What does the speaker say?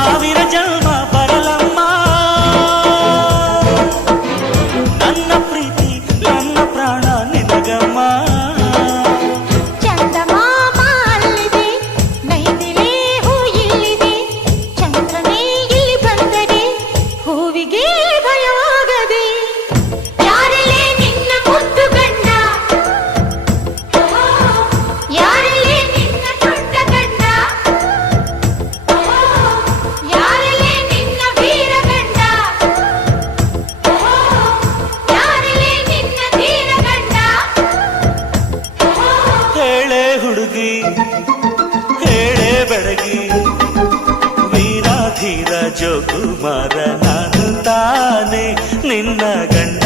ಸಾವಿರ ಜನ್ಮ ಬರಲಮ್ಮ ನನ್ನ ಪ್ರೀತಿ ನನ್ನ ಪ್ರಾಣ ನಿನಗಮ್ಮ. ಚಂದಮಾಮ ಅಲ್ಲಿದೆ, ನೈದಿಲೆ ಹೂ ಇಲ್ಲಿದೆ, ಚಂದ್ರನೇ ಇಲ್ಲಿ ಬಂದರೆ ಹೂವಿಗೆ ಭಯವಾಗದೆ. ಯಾರಲ್ಲೇ ನಿನ್ನ ಮುದ್ದು ಗಂಡ, ಯಾರಲ್ಲೇ ನಿನ್ನ ದೊಡ್ಡ ಗಂಡ, ಯಾರಲ್ಲೇ ನಿನ್ನ ವೀರ ಗಂಡ, ಯಾರಲ್ಲೇ ನಿನ್ನ ಧೀರ ಗಂಡ. ಹೇಳೆ ಹುಡುಗಿ ಹೇಳೆ ಬೆಡಗಿ, ವೀರಾಧೀರ ಜೋಕುಮಾರ ನಾನು ತಾನೆ ನಿನ್ನ ಗಂಡ.